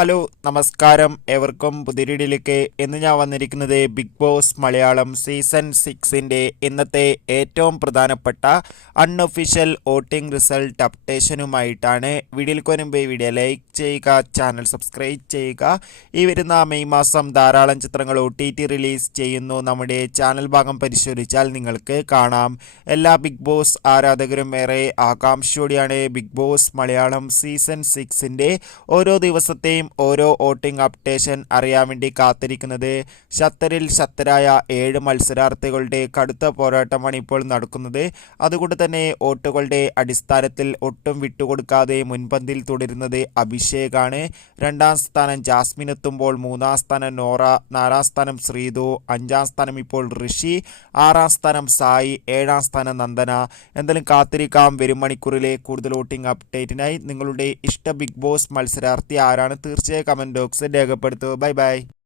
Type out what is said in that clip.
Hello നമസ്കാരം ഏവർക്കും പുതിയൊരിടിലേക്ക് ഇന്ന് ഞാൻ വന്നിരിക്കുന്നത് ബിഗ് ബോസ് മലയാളം സീസൺ 6ൻ്റെ ഇന്നത്തെ ഏറ്റവും പ്രധാനപ്പെട്ട അൺഒഫീഷ്യൽ വോട്ടിംഗ് റിസൾട്ട് അപ്ഡേഷനുമായിട്ടാണ്. വീഡിയോയിലേക്ക് വരുമ്പോൾ വീഡിയോ ലൈക്ക് ചെയ്യുക, ചാനൽ സബ്സ്ക്രൈബ് ചെയ്യുക. ഈ വരുന്ന മെയ് മാസം ധാരാളം ചിത്രങ്ങൾ OTT റിലീസ് ചെയ്യുന്നു. നമ്മുടെ ചാനൽ ഭാഗം പരിശോധിച്ചാൽ നിങ്ങൾക്ക് കാണാം. എല്ലാ ബിഗ് ബോസ് ആരാധകരും ഏറെ ആകാംക്ഷയോടെയാണ് ബിഗ് ബോസ് മലയാളം സീസൺ 6ൻ്റെ ഓരോ ദിവസത്തെയും ഓരോ വോട്ടിംഗ് അപ്ഡേഷൻ അറിയാൻ വേണ്ടി കാത്തിരിക്കുന്നത്. ശക്തരിൽ ശക്തരായ 7 മത്സരാർത്ഥികളുടെ കടുത്ത പോരാട്ടമാണ് ഇപ്പോൾ നടക്കുന്നത്. അതുകൊണ്ട് തന്നെ വോട്ടുകളുടെ അടിസ്ഥാനത്തിൽ ഒട്ടും വിട്ടുകൊടുക്കാതെ മുൻപന്തിയിൽ തുടരുന്നത് അഭിഷേകാണ്. 2ാം സ്ഥാനം ജാസ്മിൻ എത്തുമ്പോൾ 3ാം സ്ഥാനം നോറ, 4ാം സ്ഥാനം ശ്രീതു, 5ാം സ്ഥാനം ഇപ്പോൾ ഋഷി, 6ാം സ്ഥാനം സായി, 7ാം സ്ഥാനം നന്ദന. എന്തായാലും കാത്തിരിക്കാം വരും മണിക്കൂറിലെ കൂടുതൽ വോട്ടിംഗ് അപ്ഡേറ്റിനായി. നിങ്ങളുടെ ഇഷ്ട ബിഗ് ബോസ് മത്സരാർത്ഥി ആരാണ്? തീർച്ചയായും കമൻറ്റ് ബോക്സിൽ രേഖപ്പെടുത്തുക. Bye bye.